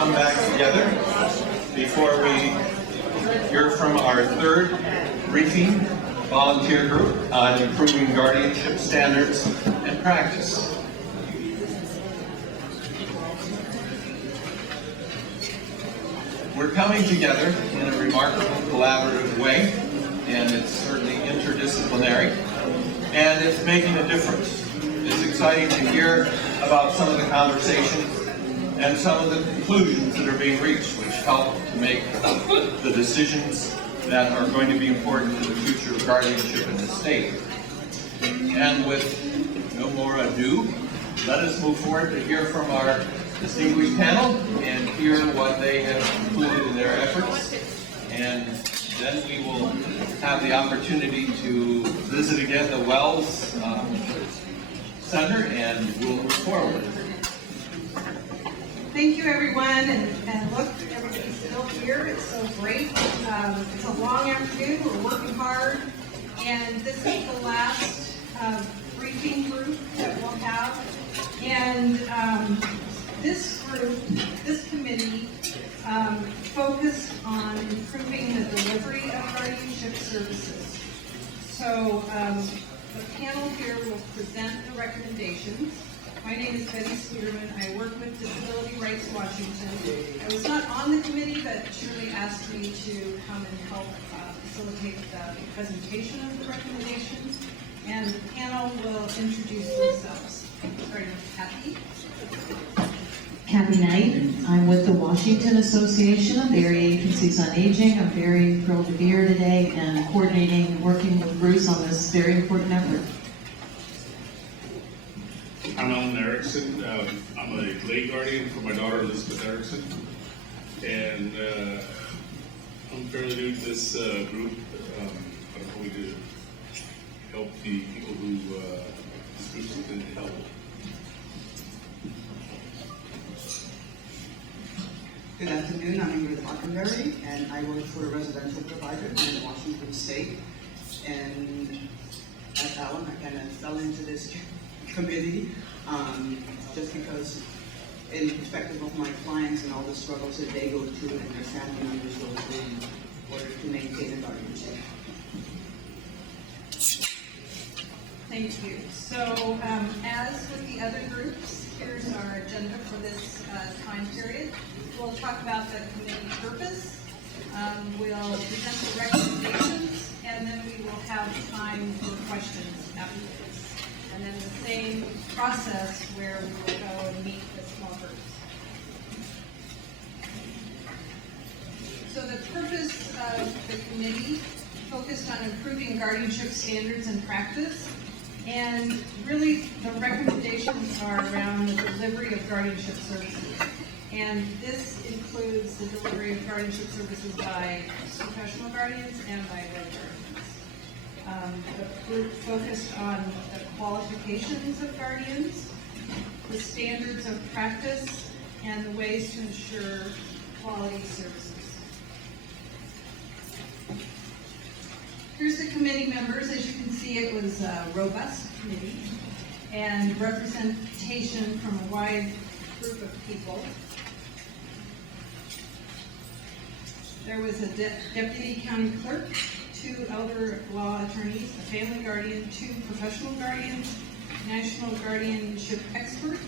come back together before we hear from our third briefing volunteer group on improving guardianship standards and practice. We're coming together in a remarkable collaborative way, and it's certainly interdisciplinary, and it's making a difference. It's exciting to hear about some of the conversations and some of the conclusions that are being reached, which help to make the decisions that are going to be important to the future of guardianship in the state. And with no more ado, let us move forward to hear from our distinguished panel and hear what they have concluded in their efforts. And then we will have the opportunity to visit again the Wells Center, and we'll move forward. Thank you, everyone, and look, everybody's still here. It's so great. It's a long afternoon. We're working hard, and this is the last briefing group that we'll have. And this group, this committee, focused on improving the delivery of guardianship services. So the panel here will present the recommendations. My name is Betty Sweeterman. I work with Disability Rights Washington. I was not on the committee, but Shirley asked me to come and help facilitate the presentation of the recommendations. And the panel will introduce themselves. Starting with Kathy. Kathy Knight. I'm with the Washington Association of Area Agencies on Aging. I'm very thrilled to be here today and coordinating, working with Bruce on this very important effort. I'm Alan Erickson. I'm a lay guardian for my daughter Elizabeth Erickson, and I'm fairly new to this group. I'm hoping to help the people who this group's looking to help. Good afternoon, I'm Ingrid Hockenberry, and I work for a residential provider in Washington State. And like Alan, I kind of fell into this committee just because in perspective of my clients and all the struggles that they go through and their family members go through in order to maintain a guardianship. Thank you. So as with the other groups, here's our agenda for this time period. We'll talk about the committee purpose. We'll present the recommendations, and then we will have time for questions afterwards. And then the same process where we will go and meet the small groups. So the purpose of the committee focused on improving guardianship standards and practice. And really, the recommendations are around the delivery of guardianship services. And this includes the delivery of guardianship services by professional guardians and by lay guardians. The group focused on the qualifications of guardians, the standards of practice, and the ways to ensure quality services. Here's the committee members. As you can see, it was a robust committee and representation from a wide group of people. There was a deputy county clerk, 2 elder law attorneys, a family guardian, 2 professional guardians, national guardianship expert,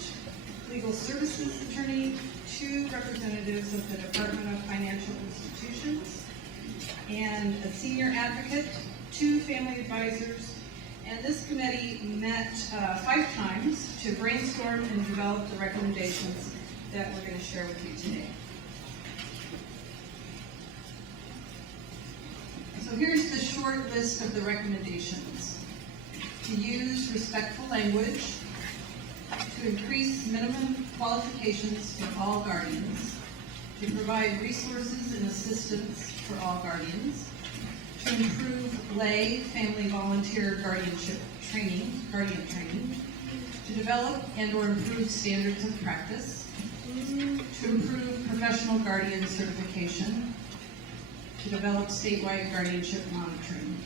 legal services attorney, 2 representatives of the Department of Financial Institutions, and a senior advocate, 2 family advisors, and this committee met 5 times to brainstorm and develop the recommendations that we're going to share with you today. So here's the short list of the recommendations. To use respectful language, to increase minimum qualifications for all guardians, to provide resources and assistance for all guardians, to improve lay family volunteer guardianship training, guardian training, to develop and or improve standards of practice, to improve professional guardian certification, to develop statewide guardianship monitoring.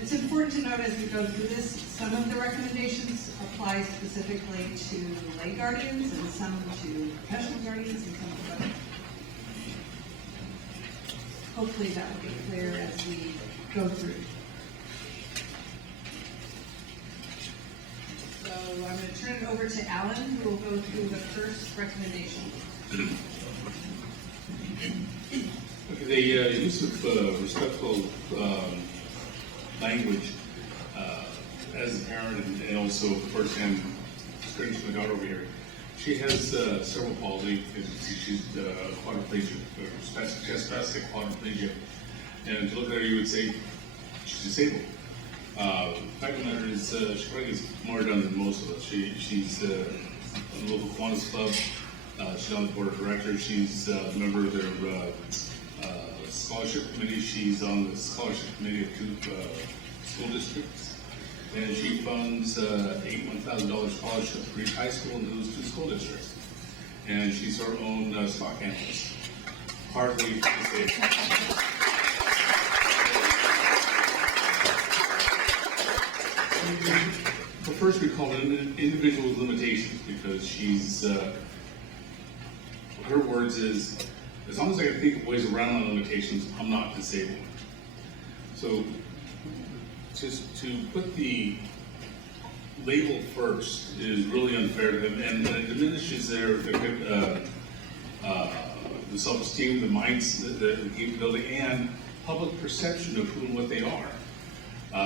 It's important to note as we go through this, some of the recommendations apply specifically to lay guardians and some to professional guardians and some to hopefully that will be clear as we go through. So I'm going to turn it over to Alan, who will go through the first recommendation. Okay, the use of respectful language as a parent and also firsthand experience with my daughter over here. She has cerebral palsy. She's quadriplegic, spastic quadriplegia. And to look at her, you would say she's disabled. Fact of the matter is, she probably gets more done than most of us. She's a local Kiwanis club. She's on the board of directors. She's a member of their scholarship committee. She's on the scholarship committee of 2 school districts. And she funds $81,000 scholarships for each high school in those 2 school districts. And she's her own stock analyst. Hardly disabled. Well, first we call it an individual with limitations because she's, her words is, as long as I can think of ways around my limitations, I'm not disabled. So just to put the label first is really unfair to them, and it diminishes their the self-esteem, the minds, the capability, and public perception of who and what they are.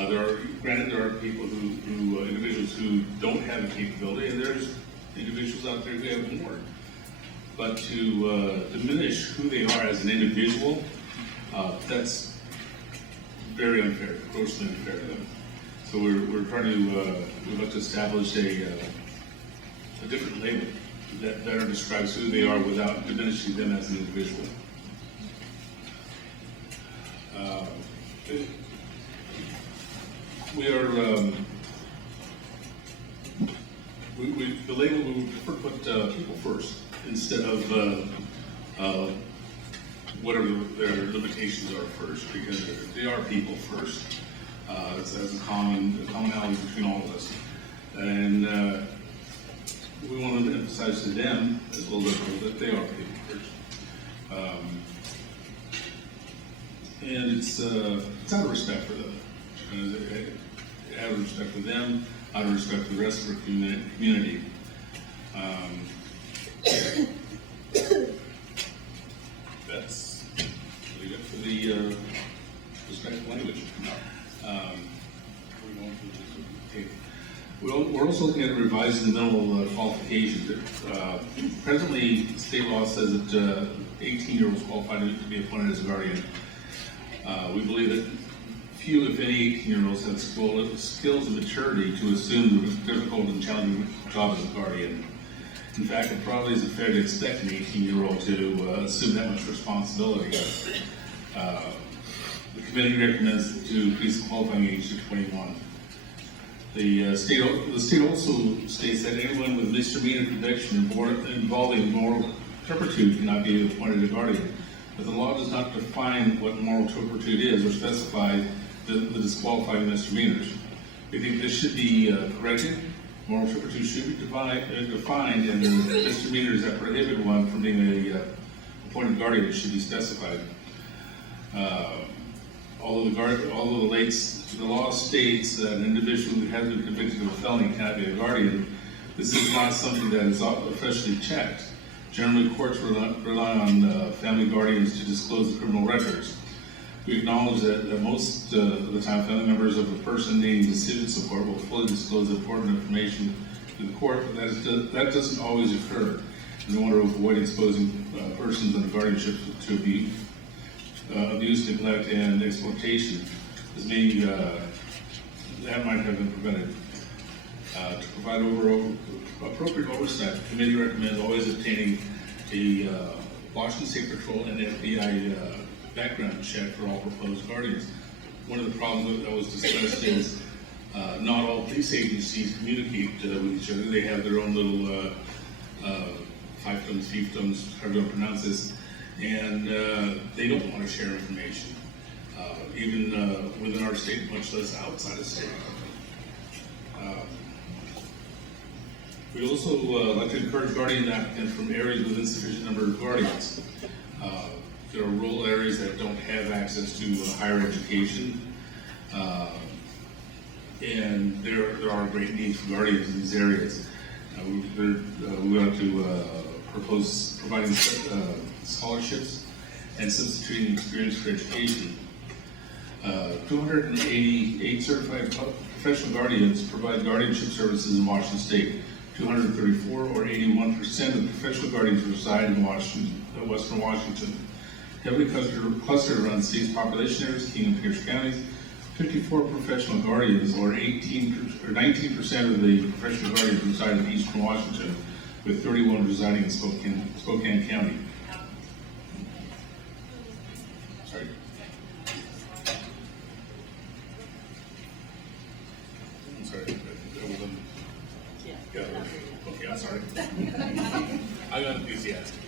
There are people individuals who don't have a capability, and there's individuals out there who have more. But to diminish who they are as an individual, that's very unfair, grossly unfair to them. So we're trying to, we'd like to establish a different label that better describes who they are without diminishing them as an individual. We are, the label, we would prefer to put people first instead of whatever their limitations are first, because they are people first. That's a commonality between all of us. And we want to emphasize to them, as well as others, that they are people first. And it's out of respect for them. Out of respect for them, out of respect for the rest of our community. That's really good for the respectful language. We're also looking at revising the minimal qualifications. Presently, state law says that 18-year-olds qualified to be appointed as a guardian. We believe that few, if any, 18-year-olds have skills and maturity to assume the difficult and challenging job as a guardian. In fact, it probably isn't fair to expect an 18-year-old to assume that much responsibility. The committee recommends to increase the qualifying age to 21. The state also states that anyone with misdemeanor conviction involving moral turpitude cannot be appointed a guardian. But the law does not define what moral turpitude is or specify the disqualifying misdemeanors. We think this should be corrected. Moral turpitude should be defined, and the misdemeanors that prohibit one from being a appointed guardian should be specified. Although the law states that an individual who has been convicted of a felony cannot be a guardian, this is not something that is officially checked. Generally, courts rely on family guardians to disclose the criminal records. We acknowledge that most of the time, family members of the person needing decision support will fully disclose important information to the court, but that doesn't always occur. We want to avoid exposing persons under guardianship to abuse, neglect, and exploitation, as many that might have been prevented. To provide appropriate oversight, the committee recommends always obtaining a Washington State Patrol and FBI background check for all proposed guardians. One of the problems that was discussed is not all police agencies communicate with each other. They have their own little fiefdoms, however you want to pronounce this, and they don't want to share information, even within our state, much less outside of state. We also like to encourage guardian applicants from areas with insufficient number of guardians. there are rural areas that don't have access to higher education. And there are great needs for guardians in these areas. We want to propose providing scholarships and substituting experience for education. 288 certified professional guardians provide guardianship services in Washington State. 234, or 81% of professional guardians reside in Western Washington. Heavily clustered around the state's population areas, King and Pierce counties. 54 professional guardians, or 19% of the professional guardians reside in Eastern Washington, with 31 residing in Spokane County. Sorry. I'm sorry. Okay, I'm sorry. I got enthusiastic.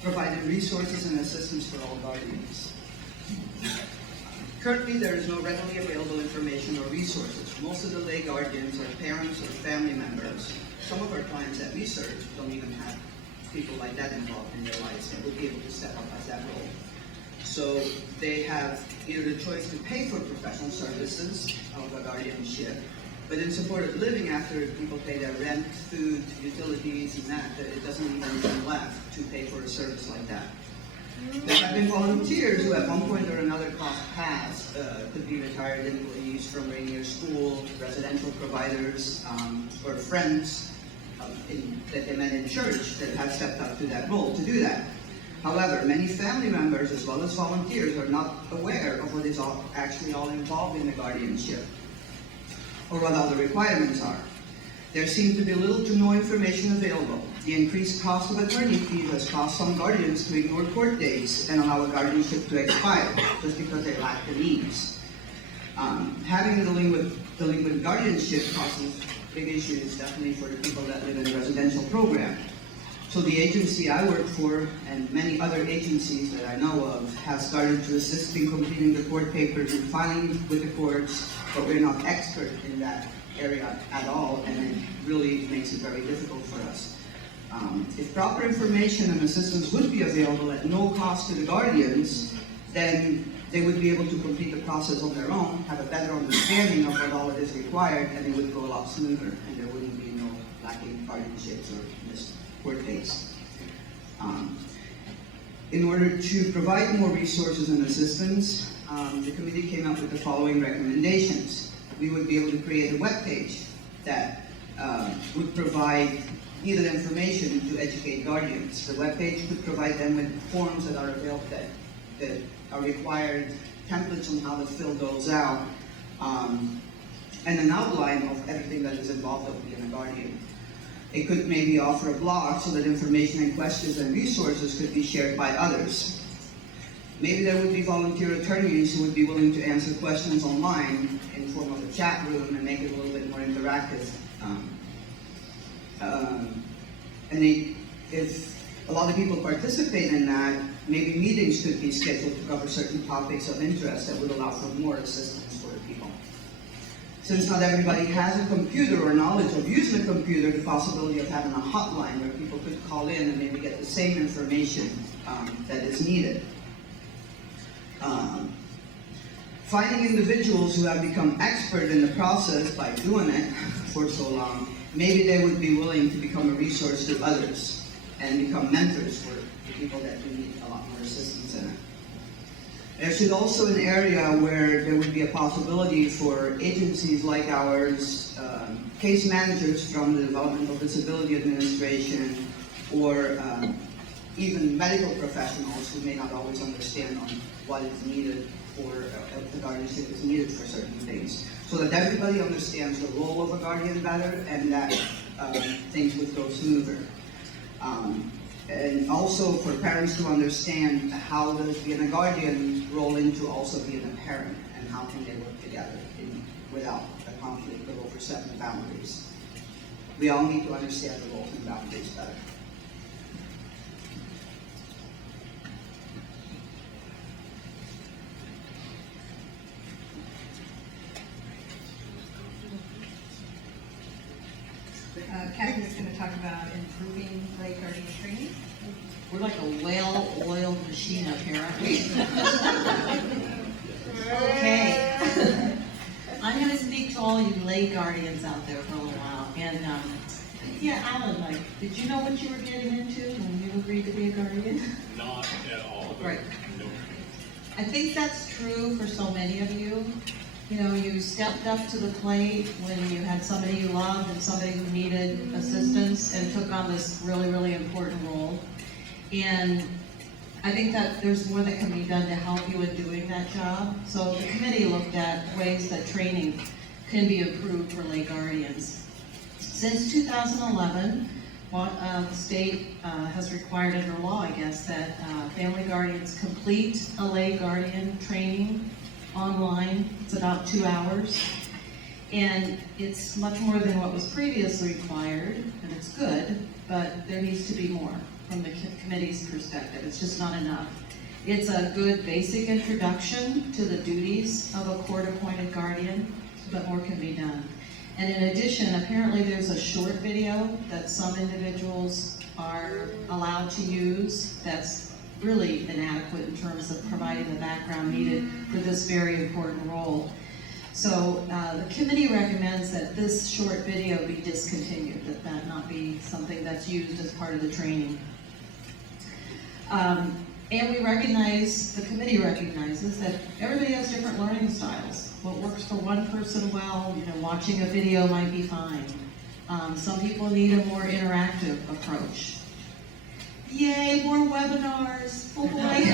Providing resources and assistance for all guardians. Currently, there is no readily available information or resources. Most of the lay guardians are parents or family members. Some of our clients that we serve don't even have people like that involved in their lives that would be able to step up as that role. So they have either the choice to pay for professional services of a guardianship, but in supported living, after people pay their rent, food, utilities, and that it doesn't leave anything left to pay for a service like that. There have been volunteers who at one point or another crossed paths, could be retired employees from Rainier School, residential providers, or friends that they met in church that have stepped up to that role to do that. However, many family members as well as volunteers are not aware of what is actually all involved in the guardianship, or what all the requirements are. There seems to be little to no information available. The increased cost of attorney fees has caused some guardians to ignore court dates and allow a guardianship to expire just because they lack the means. Having delinquent guardianship causes big issues, definitely for the people that live in the residential program. So the agency I work for, and many other agencies that I know of, have started to assist in completing the court papers and filing with the courts, but we're not expert in that area at all, and it really makes it very difficult for us. If proper information and assistance would be available at no cost to the guardians, then they would be able to complete the process on their own, have a better understanding of what all it is required, and it would go a lot smoother, and there wouldn't be no lacking guardianships or missed court dates. In order to provide more resources and assistance, the committee came up with the following recommendations. We would be able to create a web page that would provide needed information to educate guardians. The web page could provide them with forms that are available, that are required, templates on how to fill those out, and an outline of everything that is involved with being a guardian. It could maybe offer a blog so that information and questions and resources could be shared by others. Maybe there would be volunteer attorneys who would be willing to answer questions online in the form of a chat room and make it a little bit more interactive. If a lot of people participate in that, maybe meetings could be scheduled to cover certain topics of interest that would allow for more assistance for the people. Since not everybody has a computer or knowledge of using a computer, the possibility of having a hotline where people could call in and maybe get the same information that is needed. Finding individuals who have become expert in the process by doing it for so long, maybe they would be willing to become a resource to others and become mentors for the people that do need a lot more assistance in it. There's also an area where there would be a possibility for agencies like ours, case managers from the Developmental Disability Administration, or even medical professionals who may not always understand on what is needed for the guardianship is needed for certain things, so that everybody understands the role of a guardian better and that things would go smoother. And also for parents to understand how does being a guardian roll into also being a parent, and how can they work together without a conflict of overstepping boundaries. We all need to understand the roles and boundaries better. Kathy's going to talk about improving lay guardian training. We're like a well-oiled machine up here, aren't we? Okay. I'm going to speak to all you lay guardians out there for a little while. And yeah, Alan, like, did you know what you were getting into when you agreed to be a guardian? Not at all. Right. No. I think that's true for so many of you. You know, you stepped up to the plate when you had somebody you loved and somebody who needed assistance and took on this really, really important role. And I think that there's more that can be done to help you in doing that job. So the committee looked at ways that training can be improved for lay guardians. Since 2011, the state has required under law, I guess, that family guardians complete a lay guardian training online. It's about 2 hours. And it's much more than what was previously required, and it's good, but there needs to be more from the committee's perspective. It's just not enough. It's a good basic introduction to the duties of a court-appointed guardian, but more can be done. And in addition, apparently there's a short video that some individuals are allowed to use that's really inadequate in terms of providing the background needed for this very important role. So the committee recommends that this short video be discontinued, that not be something that's used as part of the training. And we recognize, the committee recognizes that everybody has different learning styles. What works for one person well, you know, watching a video might be fine. Some people need a more interactive approach. Yay, more webinars, oh boy.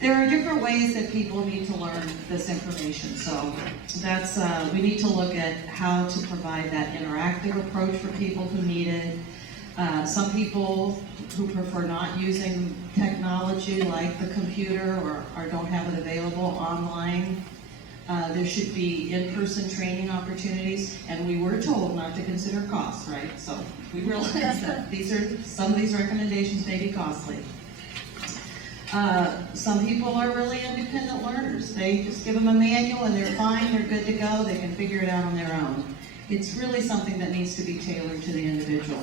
There are different ways that people need to learn this information, so that's, we need to look at how to provide that interactive approach for people who need it. Some people who prefer not using technology like the computer or don't have it available online. There should be in-person training opportunities, and we were told not to consider costs, right? So we realize that some of these recommendations may be costly. Some people are really independent learners. They just give them a manual and they're fine, they're good to go, they can figure it out on their own. It's really something that needs to be tailored to the individual.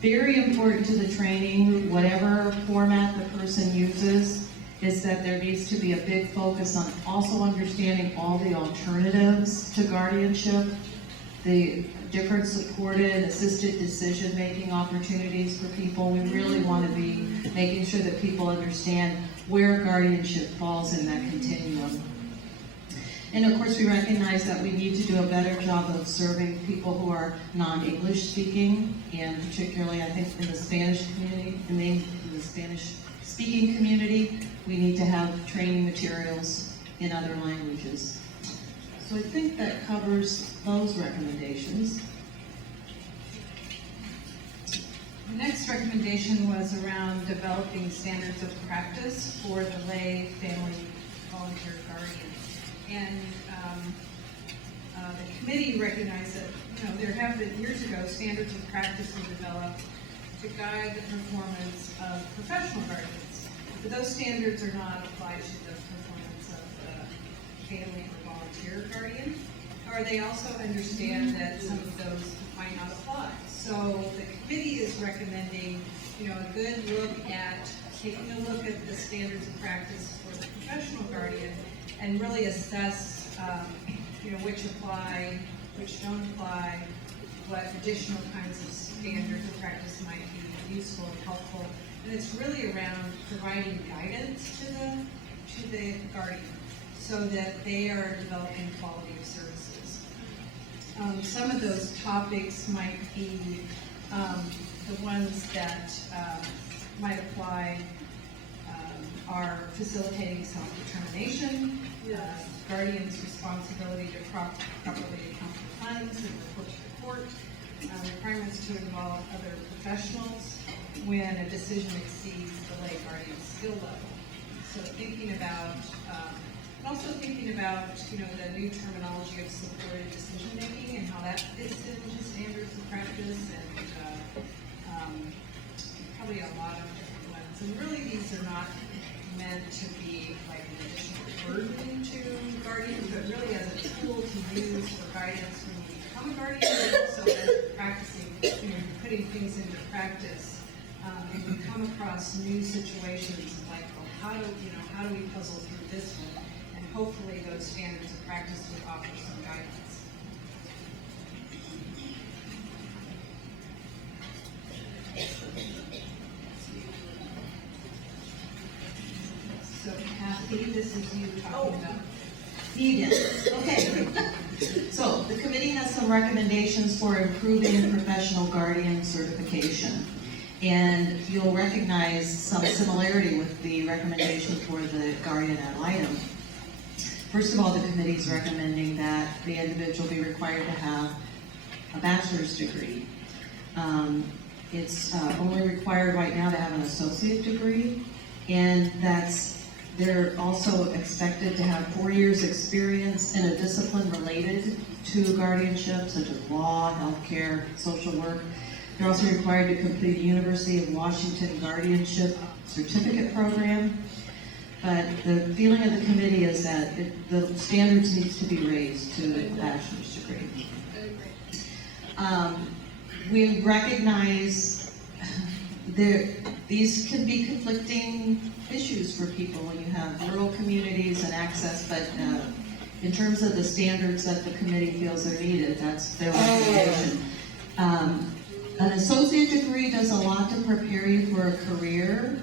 Very important to the training, whatever format the person uses, is that there needs to be a big focus on also understanding all the alternatives to guardianship, the different supported, assisted decision-making opportunities for people. We really want to be making sure that people understand where guardianship falls in that continuum. And of course, we recognize that we need to do a better job of serving people who are non-English speaking, and particularly, I think, in the Spanish community, in the Spanish speaking community, we need to have training materials in other languages. So I think that covers those recommendations. The next recommendation was around developing standards of practice for the lay family volunteer guardian. And the committee recognized that, you know, there have been years ago standards of practice were developed to guide the performance of professional guardians. But those standards are not applied to the performance of the family or volunteer guardian. Or they also understand that some of those might not apply. So the committee is recommending, you know, a good look at taking a look at the standards of practice for the professional guardian and really assess, you know, which apply, which don't apply, what additional kinds of standards of practice might be useful and helpful. And it's really around providing guidance to the guardian so that they are developing quality of services. Some of those topics might be the ones that might apply are facilitating self-determination, guardians' responsibility to properly account for funds and report to court, requirements to involve other professionals when a decision exceeds the lay guardian's skill level. So thinking about, and also thinking about, you know, the new terminology of supported decision-making and how that fits into standards of practice, and probably a lot of different ones. And really these are not meant to be like an additional burden to guardians, but really as a tool to use for guidance when you become become a guardian, but also practicing, putting things into practice, and we come across new situations like, well, how do we puzzle through this one? And hopefully those standards of practice would offer some guidance. So Kathy, this is you talking about. Eden. Okay. So the committee has some recommendations for improving professional guardian certification. And you'll recognize some similarity with the recommendation for the guardian ad litem. First of all, the committee is recommending that the individual be required to have a bachelor's degree. It's only required right now to have an associate degree, and they're also expected to have 4 years experience in a discipline related to guardianship, such as law, healthcare, social work. They're also required to complete the University of Washington Guardianship Certificate Program. But the feeling of the committee is that the standards needs to be raised to a bachelor's degree. We recognize these can be conflicting issues for people when you have rural communities and access, but in terms of the standards that the committee feels are needed, that's their recommendation. An associate degree does a lot to prepare you for a career.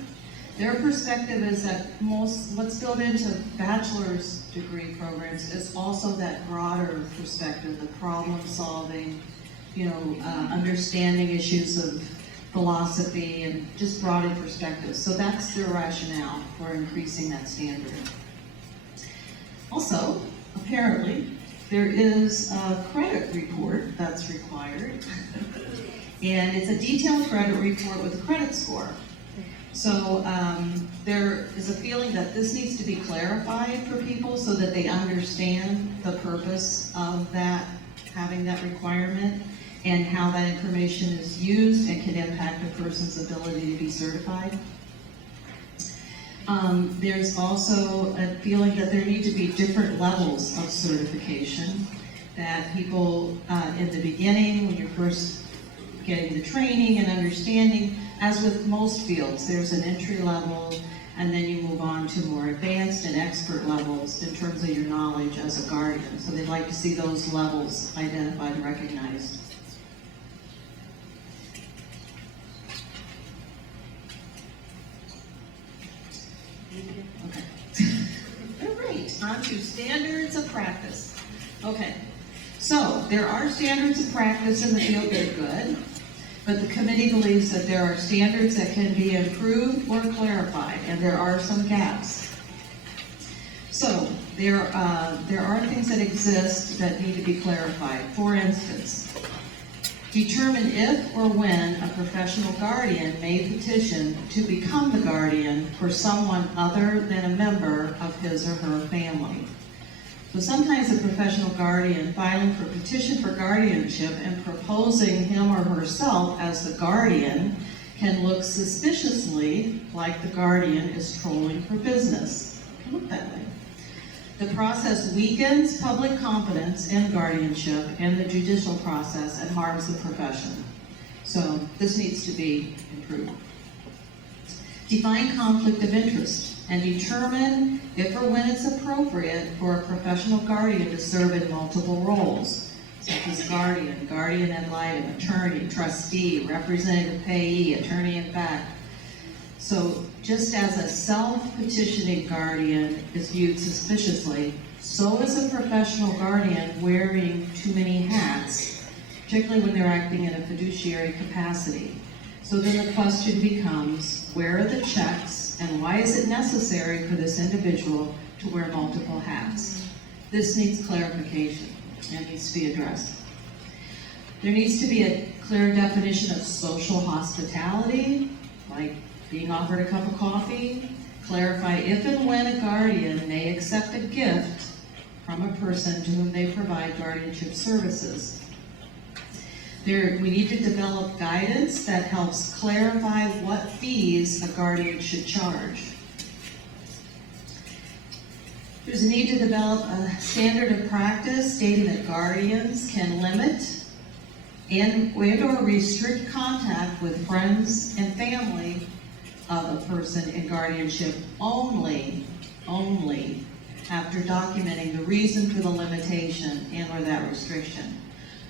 Their perspective is that what's built into bachelor's degree programs is also that broader perspective, the problem solving, understanding issues of philosophy and just broader perspectives. So that's their rationale for increasing that standard. Also, apparently, there is a credit report that's required. And it's a detailed credit report with a credit score. So there is a feeling that this needs to be clarified for people so that they understand the purpose of that, having that requirement, and how that information is used and can impact a person's ability to be certified. There's also a feeling that there need to be different levels of certification, that people in the beginning, when you're first getting the training and understanding, as with most fields, there's an entry level, and then you move on to more advanced and expert levels in terms of your knowledge as a guardian. So they'd like to see those levels identified and recognized. Okay. All right, on to standards of practice. Okay, so there are standards of practice in the field that are good, but the committee believes that there are standards that can be improved or clarified, and there are some gaps. So there are things that exist that need to be clarified. For instance, determine if or when a professional guardian may petition to become the guardian for someone other than a member of his or her family. So sometimes a professional guardian filing for petition for guardianship and proposing him or herself as the guardian can look suspiciously like the guardian is trolling for business. It can look that way. The process weakens public confidence in guardianship and the judicial process and harms the profession. So this needs to be improved. Define conflict of interest and determine if or when it's appropriate for a professional guardian to serve in multiple roles, such as guardian, guardian ad litem, attorney, trustee, representative payee, attorney in fact. So just as a self-petitioning guardian is viewed suspiciously, so is a professional guardian wearing too many hats, particularly when they're acting in a fiduciary capacity. So then the question becomes, where are the checks and why is it necessary for this individual to wear multiple hats? This needs clarification and needs to be addressed. There needs to be a clear definition of social hospitality, like being offered a cup of coffee. Clarify if and when a guardian may accept a gift from a person to whom they provide guardianship services. We need to develop guidance that helps clarify what fees a guardian should charge. There's a need to develop a standard of practice stating that guardians can limit and/or restrict contact with friends and family of a person in guardianship only after documenting the reason for the limitation and/or that restriction,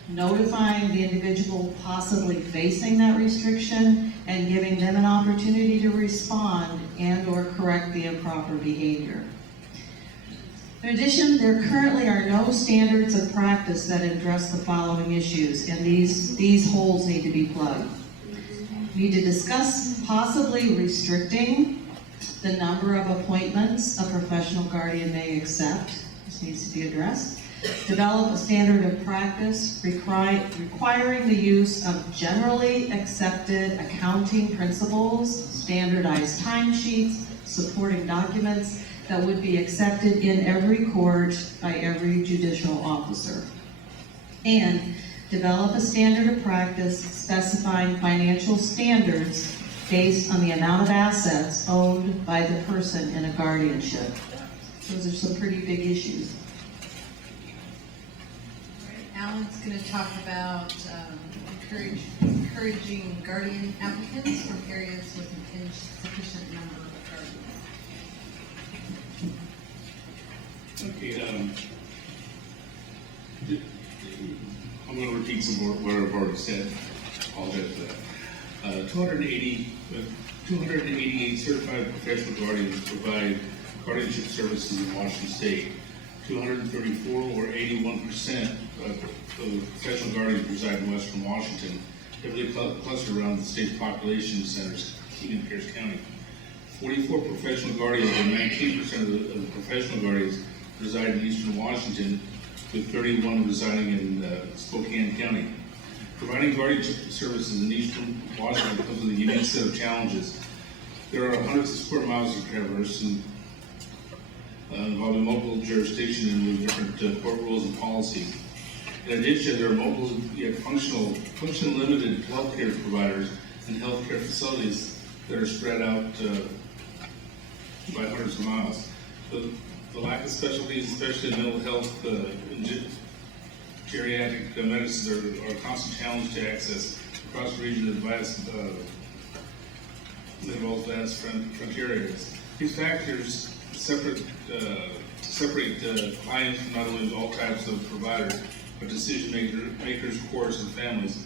notifying the individual possibly facing that restriction, and giving them an opportunity to respond and/or correct the improper behavior. In addition, there currently are no standards of practice that address the following issues, and these holes need to be plugged. We need to discuss possibly restricting the number of appointments a professional guardian may accept. This needs to be addressed. Develop a standard of practice requiring the use of generally accepted accounting principles, standardized timesheets, supporting documents that would be accepted in every court by every judicial officer. And develop a standard of practice specifying financial standards based on the amount of assets owned by the person in a guardianship. Those are some pretty big issues. Alan's going to talk about encouraging guardian applicants from areas with an insufficient number of guardians. Okay, I'm going to repeat some more what I've already said. Apologize for that. 288 certified professional guardians provide guardianship services in Washington State. 234 or 81% of professional guardians reside in Western Washington, heavily clustered around the state's population centers, King and Pierce County. 44 professional guardians or 19% of the professional guardians reside in Eastern Washington, with 31 residing in Spokane County. Providing guardianship services in Eastern Washington comes with a unique set of challenges. There are hundreds of square miles to traverse and involving multiple jurisdictions and with different court rules and policies. In addition, there are multiple yet function limited healthcare providers and healthcare facilities that are spread out by hundreds of miles. The lack of specialties, especially in mental health and geriatric medicine, are a constant challenge to access across the region that involves vast frontier areas. These factors separate clients from not only all types of providers, but decision makers, courts, and families.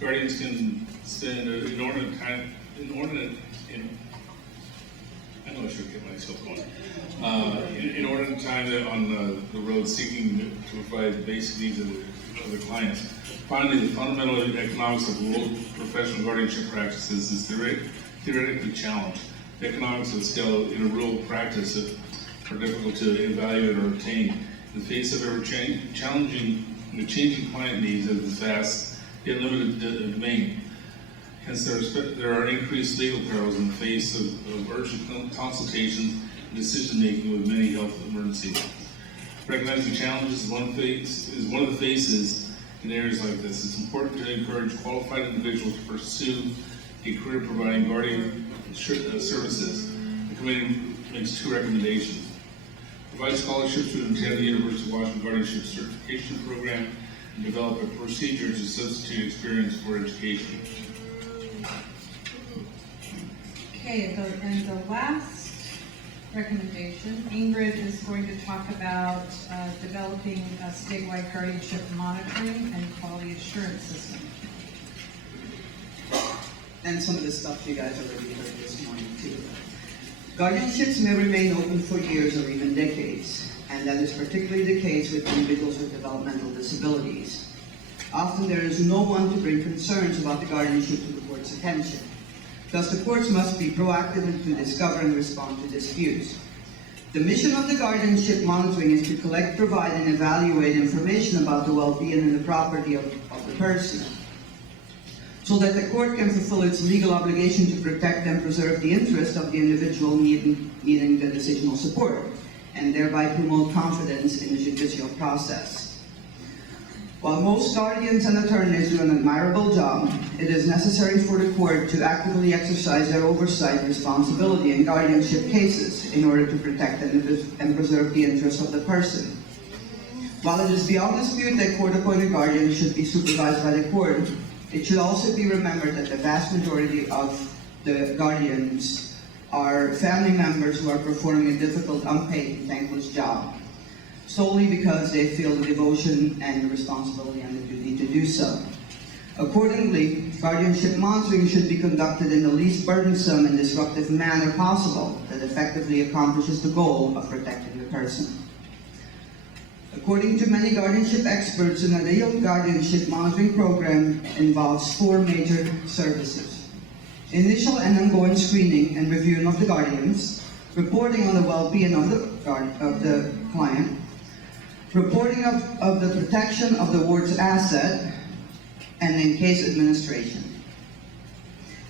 Guardians can spend inordinate time on the road seeking to provide the basic needs of the clients. Finally, the fundamental economics of rural professional guardianship practices is theoretically challenged. The economics of scale in a rural practice are difficult to evaluate or obtain. In the face of changing client needs of this vast yet limited domain. Hence, there are increased legal perils in the face of urgent consultations and decision-making with many health emergencies. Recognizing challenges is one of the faces in areas like this. It's important to encourage qualified individuals to pursue a career providing guardian services. The committee makes 2 recommendations. Provide scholarships to attend the University of Washington Guardianship Certification Program and develop a procedure to substitute experience for education. Okay, and the last recommendation, Ingrid is going to talk about developing a statewide guardianship monitoring and quality assurance system. And some of the stuff you guys already heard this morning too. Guardianships may remain open for years or even decades, and that is particularly the case with individuals with developmental disabilities. Often there is no one to bring concerns about the guardianship to the court's attention. Thus, the courts must be proactive to discover and respond to disputes. The mission of the guardianship monitoring is to collect, provide, and evaluate information about the well-being and the property of the person, so that the court can fulfill its legal obligation to protect and preserve the interest of the individual needing the decisional support, and thereby promote confidence in the judicial process. While most guardians and attorneys do an admirable job, it is necessary for the court to actively exercise their oversight responsibility in guardianship cases in order to protect and preserve the interests of the person. While it is beyond dispute that court-appointed guardians should be supervised by the court, it should also be remembered that the vast majority of the guardians are family members who are performing a difficult, unpaid, and thankless job, solely because they feel the devotion and the responsibility and the duty to do so. Accordingly, guardianship monitoring should be conducted in the least burdensome and disruptive manner possible that effectively accomplishes the goal of protecting the person. According to many guardianship experts, an ideal guardianship monitoring program involves 4 major services: initial and ongoing screening and reviewing of the guardians, reporting on the well-being of the client, reporting of the protection of the ward's asset, and then case administration.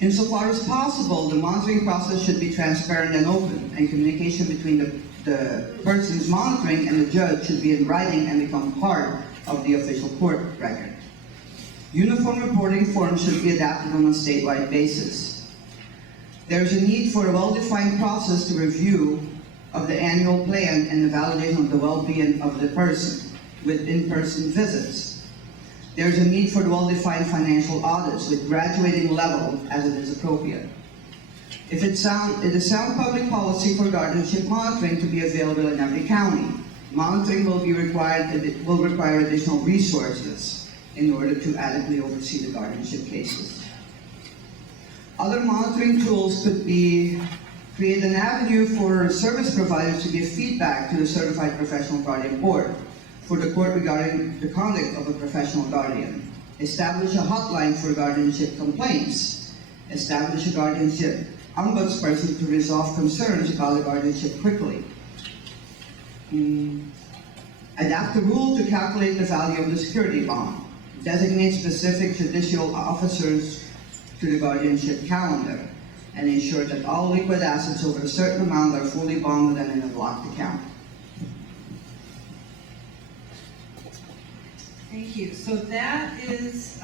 Insofar as possible, the monitoring process should be transparent and open, and communication between the persons monitoring and the judge should be in writing and become part of the official court record. Uniform reporting forms should be adapted on a statewide basis. There is a need for a well-defined process to review of the annual plan and the validation of the well-being of the person with in-person visits. There is a need for well-defined financial audits with graduating level as it is appropriate. It is sound public policy for guardianship monitoring to be available in every county. Monitoring will require additional resources in order to adequately oversee the guardianship cases. Other monitoring tools could be create an avenue for service providers to give feedback to the Certified Professional Guardian Board for the court regarding the conduct of a professional guardian. Establish a hotline for guardianship complaints. Establish a guardianship ombudsperson to resolve concerns about the guardianship quickly. Adapt a rule to calculate the value of the security bond. Designate specific judicial officers to the guardianship calendar, and ensure that all liquid assets over a certain amount are fully bonded and in a blocked account. Thank you. So that is,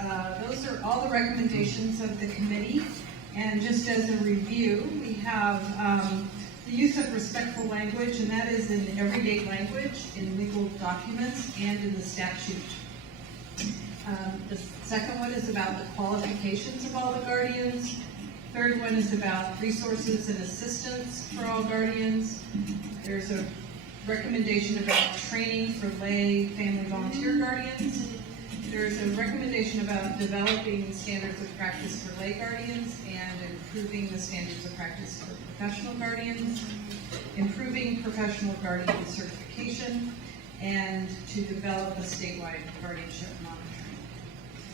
those are all the recommendations of the committee. And just as a review, we have the use of respectful language, and that is in everyday language, in legal documents, and in the statute. The second one is about the qualifications of all the guardians. Third one is about resources and assistance for all guardians. There's a recommendation about training for lay family volunteer guardians. There's a recommendation about developing standards of practice for lay guardians and improving the standards of practice for professional guardians, improving professional guardian certification, and to develop a statewide guardianship monitoring.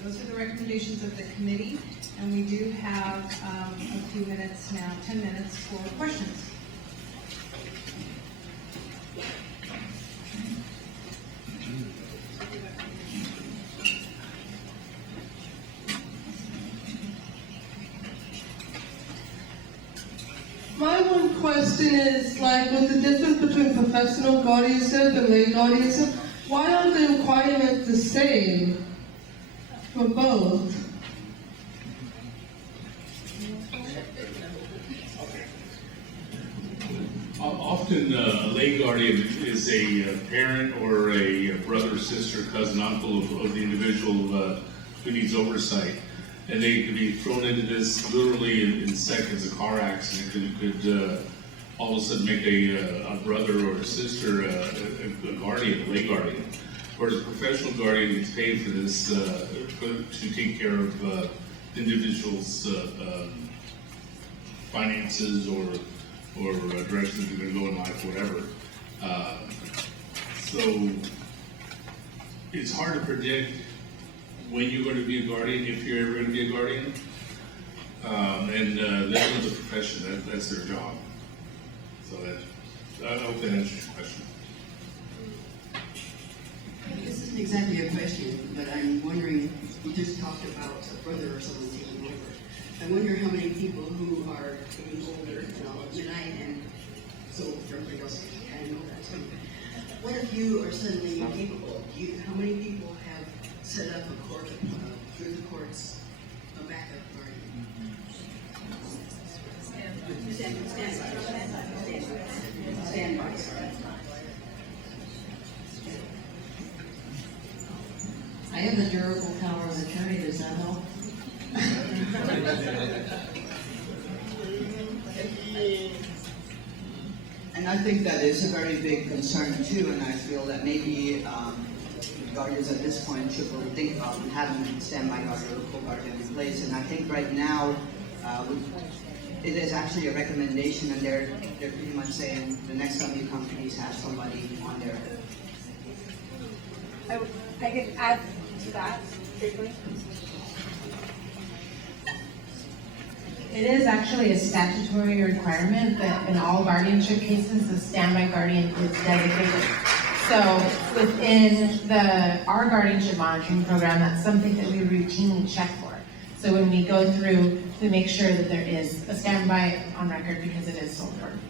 Those are the recommendations of the committee, and we do have a few minutes now, 10 minutes for questions. My one question is, like, with the difference between professional guardianship and lay guardianship, why aren't the requirements the same for both? Often a lay guardian is a parent or a brother, sister, cousin, uncle of the individual who needs oversight. And they could be thrown into this literally in seconds. A car accident could all of a sudden make a brother or a sister a guardian, a lay guardian. Whereas a professional guardian gets paid for this to take care of individuals' finances or directions they're going to go in life, whatever. So it's hard to predict when you're going to be a guardian, if you're ever going to be a guardian. That is a profession, that's their job. So I hope that answers your question. This isn't exactly a question, but I'm wondering, you just talked about a brother or someone taking over. I wonder how many people who are getting older, and I am so for everybody else, I know that too. What if you are suddenly incapable? How many people have set up a court, through the courts, a backup guardian. Standby. I have the durable power of attorney, does that help? And I think that is a very big concern too, and I feel that maybe guardians at this point should really think about having a standby guardian or co-guardian in place. And I think right now, it is actually a recommendation, and they're pretty much saying the next time you come, please have somebody on there. I could add to that briefly. It is actually a statutory requirement that in all guardianship cases, the standby guardian is designated. So within our guardianship monitoring program, that's something that we routinely check for. So when we go through, we make sure that there is a standby on record because it is so important.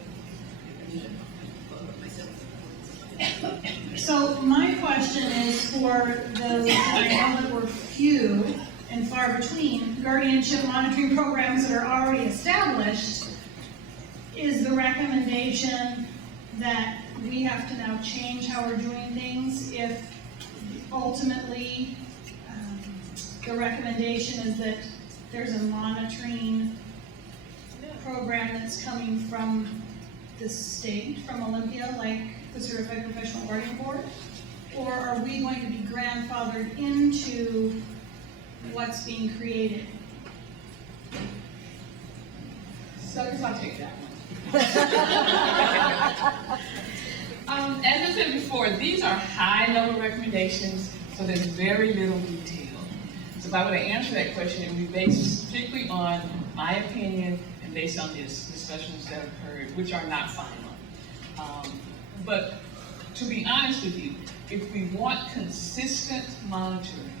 So my question is for those, I know that we're few and far between guardianship monitoring programs that are already established, is the recommendation that we have to now change how we're doing things if ultimately the recommendation is that there's a monitoring program that's coming from the state, from Olympia, like the Certified Professional Guardian Board? Or are we going to be grandfathered into what's being created? So I guess I'll take that one. As I said before, these are high-level recommendations, so there's very little detail. So if I were to answer that question, it would be based strictly on my opinion and based on the discussions that have occurred, which are not final. But to be honest with you, if we want consistent monitoring,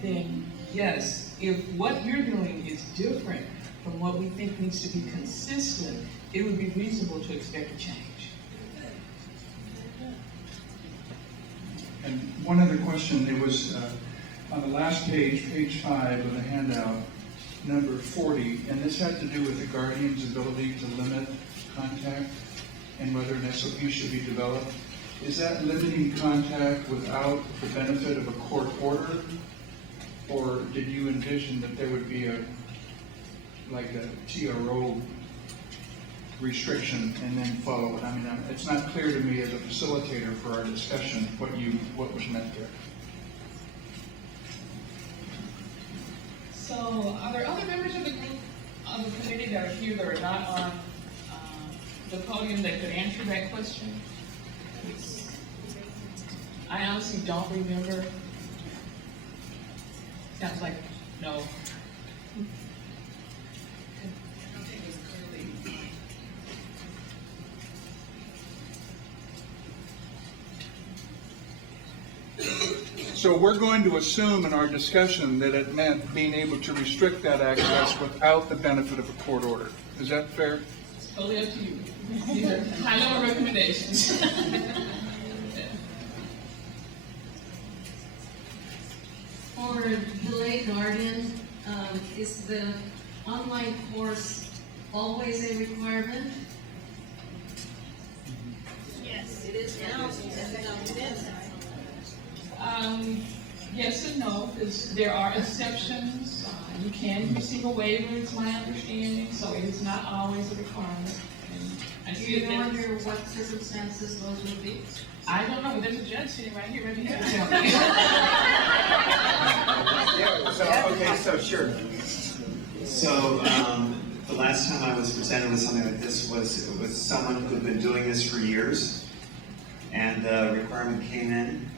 then yes, if what you're doing is different from what we think needs to be consistent, it would be reasonable to expect a change. And one other question, it was on the last page, page 5 of the handout, number 40, and this had to do with the guardian's ability to limit contact and whether an SOP should be developed. Is that limiting contact without the benefit of a court order? Or did you envision that there would be like a TRO restriction and then follow it? I mean, it's not clear to me as a facilitator for our discussion what was meant there. So are there other members of the group, of the committee that are here that are not on the podium that could answer that question? I honestly don't remember. Sounds like no. So we're going to assume in our discussion that it meant being able to restrict that access without the benefit of a court order. Is that fair? It's totally up to you. These are high-level recommendations. For the lay guardian, is the online course always a requirement? Yes, it is now. Yes and no, because there are exceptions. You can receive a waiver, it's my understanding, so it is not always a requirement. And I Do see you that- know under what circumstances those would be? I don't know, but there's a judge sitting right here, maybe he can tell me. So sure. So the last time I was presented with something like this was with someone who had been doing this for years, and the requirement came in,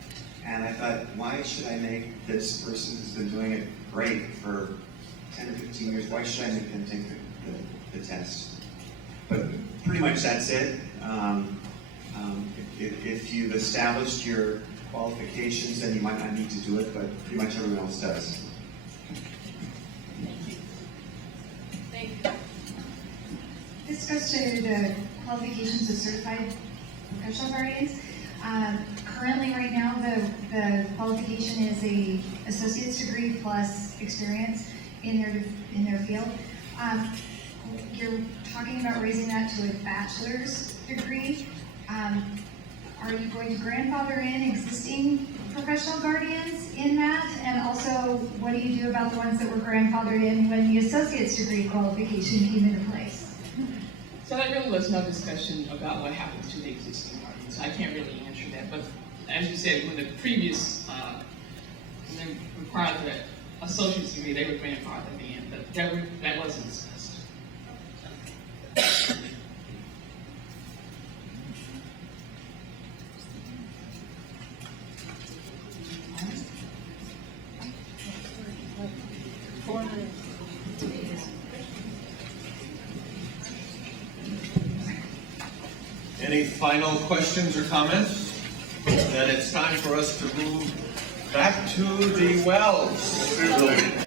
and I thought, why should I make this person who's been doing it great for 10 or 15 years, why should I make them take the test? But pretty much that's it. If you've established your qualifications, then you might not need to do it, but pretty much everyone else does. Thank you. This goes to the qualifications of certified professional guardians. Currently, right now, the the qualification is a associate's degree plus experience in their field. You're talking about raising that to a bachelor's degree. Are you going to grandfather in existing professional guardians in that? And also, what do you do about the ones that were grandfathered in when the associate's degree qualification came into place? So there really was no discussion about what happens to the existing guardians. I can't really answer that, but as you said, when the previous, when they required the associate's degree, they were grandfathered in, but that wasn't discussed. Any final questions or comments? Then it's time for us to move back to the wells.